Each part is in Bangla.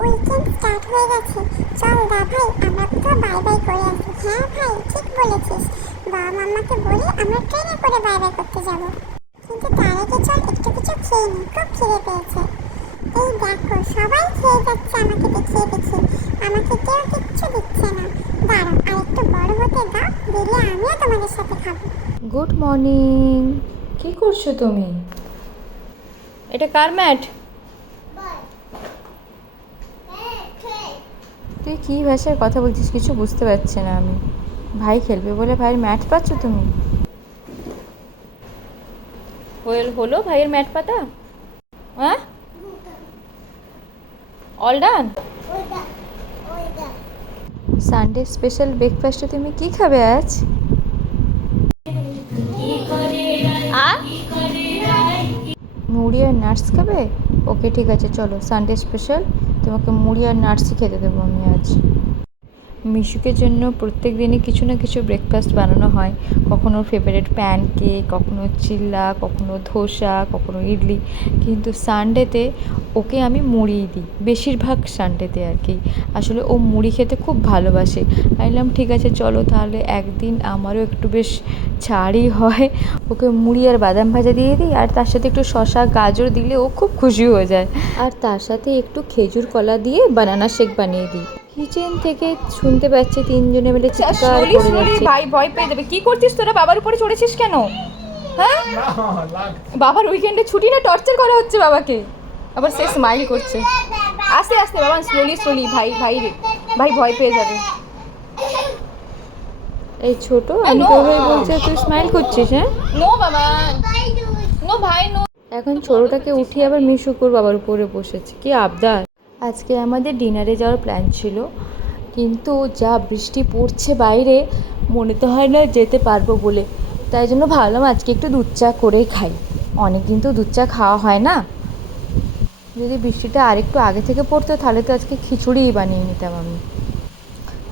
উইকেন্ড স্টার্ট হয়ে গেছে, চল দা ভাই আমরা কোথাও বাই বাই করে আসি। হ্যাঁ ভাই ঠিক বলেছিস, বাবা মাম্মাকে বলে আমরা ট্রেনে করে বাই বাই করতে যাব। কিন্তু তার আগে চল একটু কিছু খেয়ে নিই, খুব খিদে পেয়েছে। এই দেখো সবাই খেয়ে যাচ্ছে আমাকে দেখিয়ে দেখিয়ে, আমাকে কেউ কিচ্ছু দিচ্ছে না। দাঁড়াও আর একটু বড় হতে দাও, দিলে আমিও তোমাদের সাথে খাবো। Good morning. কি করছো তুমি? এটা কার ম্যাট? তুই কী ভাষায় কথা বলছিস কিছু বুঝতে পারছি না আমি। ভাই খেলবে বলে ভাইয়ের ম্যাট পাচ্ছ তুমি? হলো ভাইয়ের ম্যাট পাতা? হ্যাঁ, অল ডান। সানডে স্পেশাল ব্রেকফাস্টে তুমি কি খাবে আজ? মুড়ি আর নাটস খাবে? ওকে ঠিক আছে, চলো সানডে স্পেশাল তোমাকে মুড়ি আর নাটসই খেতে দেবো আমি আজ। মিশুকের জন্য প্রত্যেক দিনই কিছু না কিছু ব্রেকফাস্ট বানানো হয়। কখনো ফেভারিট প্যানকেক, কখনো চিল্লা, কখনো ধোসা, কখনো ইডলি। কিন্তু সানডেতে ওকে আমি মুড়িই দিই, বেশিরভাগ সানডেতে আর কি। আসলে ও মুড়ি খেতে খুব ভালোবাসে। বললাম ঠিক আছে চলো তাহলে একদিন আমারও একটু বেশ ছাড়ই হয়, ওকে মুড়ি আর বাদাম ভাজা দিয়ে দিই, আর তার সাথে একটু শসা গাজর দিলে ও খুব খুশি হয়ে যায়। আর তার সাথে একটু খেজুর কলা দিয়ে বানানা শেক বানিয়ে দিই। কিচেন থেকে শুনতে পাচ্ছি তিনজনে মিলে চিৎকার করে যাচ্ছে। ভাই ভয় পেয়ে যাবে। কি করছিস তোরা? বাবার উপরে চড়েছিস কেন? হ্যাঁ, বাবার উইকেন্ডে ছুটি না, টর্চার করা হচ্ছে বাবাকে। আবার সে স্মাইল করছে। আস্তে আস্তে বাবা, স্লোলি। ভাই ভাই ভাই ভয় পেয়ে যাবে। এই ছোট, আমি তো ভাই বলছি তুই স্মাইল করছিস? হ্যাঁ নো বাবা, নো ভাই নো। এখন ছোটটাকে উঠিয়ে আবার মিশুকুর বাবার উপরে বসেছে, কি আবদার। আজকে আমাদের ডিনারে যাওয়ার প্ল্যান ছিল, কিন্তু যা বৃষ্টি পড়ছে বাইরে, মনে তো হয় না যেতে পারবো বলে। তাই জন্য ভাবলাম আজকে একটু দুধ চা করেই খাই। অনেক দিন তো দুধ চা খাওয়া হয় না। যদি বৃষ্টিটা আরেকটু আগে থেকে পড়তো তাহলে তো আজকে খিচুড়িই বানিয়ে নিতাম আমি।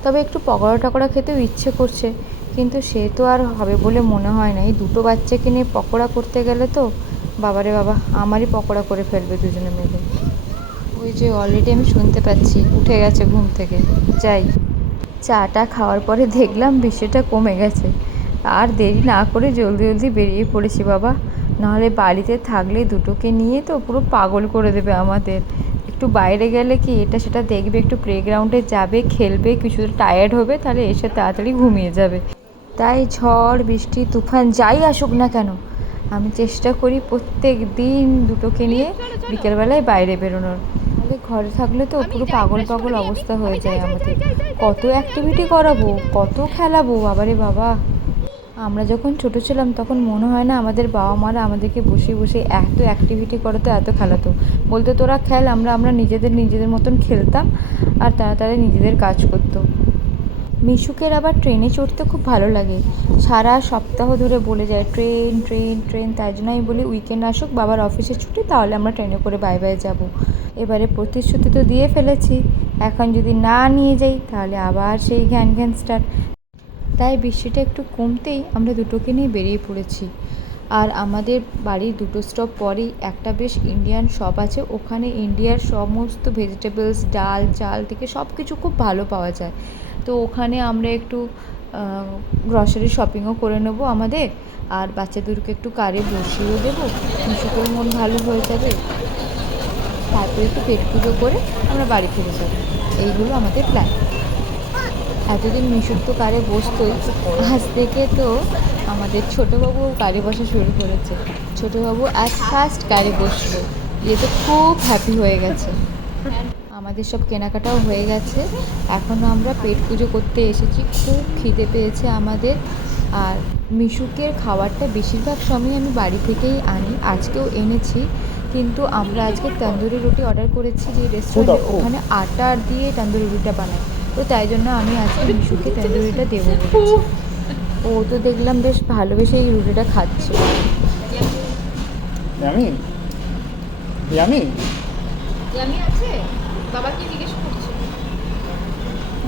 তবে একটু পকোড়া টকোড়া খেতেও ইচ্ছে করছে, কিন্তু সে তো আর হবে বলে মনে হয় না। এই দুটো বাচ্চাকে নিয়ে পকোড়া করতে গেলে তো বাবারে বাবা, আমারই পকোড়া করে ফেলবে দুজনে মিলে। ওই যে অলরেডি আমি শুনতে পাচ্ছি উঠে গেছে ঘুম থেকে। যাই, চাটা খাওয়ার পরে দেখলাম বৃষ্টিটা কমে গেছে। আর দেরি না করে জলদি বেরিয়ে পড়েছি বাবা, নাহলে বাড়িতে থাকলে দুটোকে নিয়ে তো পুরো পাগল করে দেবে আমাদের। একটু বাইরে গেলে কি এটা সেটা দেখবে, একটু প্লেগ্রাউন্ডে যাবে, খেলবে, কিছু টায়ার্ড হবে, তাহলে এসে তাড়াতাড়ি ঘুমিয়ে যাবে। তাই ঝড় বৃষ্টি তুফান যাই আসুক না কেন, আমি চেষ্টা করি প্রত্যেক দিন দুটোকে নিয়ে বিকেলবেলায় বাইরে বেরোনোর। তাহলে ঘরে থাকলে তো পুরো পাগল অবস্থা হয়ে যায় আমাদের। কত অ্যাক্টিভিটি করাবো, কত খেলাবো বাবারে বাবা। আমরা যখন ছোট ছিলাম তখন মনে হয় না আমাদের বাবা মারা আমাদেরকে বসে এত অ্যাক্টিভিটি করাতো, এত খেলাতো। বলতো তোরা খেল, আমরা নিজেদের মতন খেলতাম, আর তারা নিজেদের কাজ করতো। মিশুকের আবার ট্রেনে চড়তে খুব ভালো লাগে, সারা সপ্তাহ ধরে বলে যায় ট্রেন। তাই জন্য আমি বলি উইকেন্ড আসুক, বাবার অফিসে ছুটি, তাহলে আমরা ট্রেনে করে বাই যাব। এবারে প্রতিশ্রুতি তো দিয়ে ফেলেছি, এখন যদি না নিয়ে যাই তাহলে আবার সেই ঘ্যান স্টার্ট। তাই বৃষ্টিটা একটু কমতেই আমরা দুটোকে নিয়ে বেরিয়ে পড়েছি। আর আমাদের বাড়ির দুটো স্টপ পরেই একটা বেশ ইন্ডিয়ান শপ আছে, ওখানে ইন্ডিয়ার সমস্ত ভেজিটেবলস, ডাল চাল থেকে সব কিছু খুব ভালো পাওয়া যায়। তো ওখানে আমরা একটু গ্রসারি শপিংও করে নেবো আমাদের, আর বাচ্চাদেরকে একটু কারে বসিয়েও দেবো, মিশুকের মন ভালো হয়ে যাবে। তারপরে একটু পেট পুজো করে আমরা বাড়ি ফিরে যাবো। এইগুলো আমাদের প্ল্যান। এতদিন মিশুক তো কারে বসতোই, আজ থেকে তো আমাদের ছোটোবাবু কারে বসা শুরু করেছে। ছোটোবাবু আজ ফার্স্ট কারে বসলো, এ তো খুব হ্যাপি হয়ে গেছে। আমাদের সব কেনাকাটাও হয়ে গেছে, এখনও আমরা পেট পুজো করতে এসেছি। খুব খিদে পেয়েছে আমাদের। আর মিশুকের খাবারটা বেশিরভাগ সময় আমি বাড়ি থেকেই আনি, আজকেও এনেছি। কিন্তু আমরা আজকে তন্দুরি রুটি অর্ডার করেছি যে রেস্টুরেন্টে, ওখানে আটা দিয়ে তন্দুরি রুটিটা বানায়। তো তাই জন্য আমি আজকে মিশুকে তন্দুরিটা দেবো বলেছি। ও তো দেখলাম বেশ ভালোবেসে এই রুটিটা খাচ্ছে।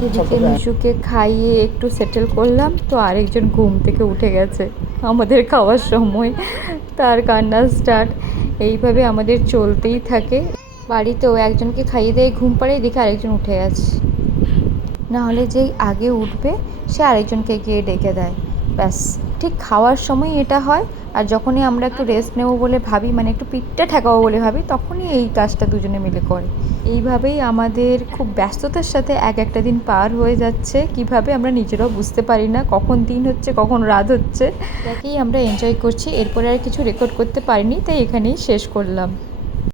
এদিকে মিশুকে খাইয়ে একটু সেটেল করলাম, তো আরেকজন ঘুম থেকে উঠে গেছে আমাদের খাওয়ার সময়, তার কান্না স্টার্ট। এইভাবে আমাদের চলতেই থাকে। বাড়িতেও একজনকে খাইয়ে দিয়ে ঘুম পাড়িয়ে দেখে আরেকজন উঠে গেছে, নাহলে যেই আগে উঠবে সে আরেকজনকে গিয়ে ডেকে দেয়। ব্যাস ঠিক খাওয়ার সময় এটা হয়, আর যখনই আমরা একটু রেস্ট নেবো বলে ভাবি, মানে একটু পিঠটা ঠেকাবো বলে ভাবি, তখনই এই কাজটা দুজনে মিলে করে। এইভাবেই আমাদের খুব ব্যস্ততার সাথে এক একটা দিন পার হয়ে যাচ্ছে, কিভাবে আমরা নিজেরাও বুঝতে পারি না, কখন দিন হচ্ছে কখন রাত হচ্ছে। এটাকেই আমরা এনজয় করছি। এরপরে আর কিছু রেকর্ড করতে পারিনি, তাই এখানেই শেষ করলাম।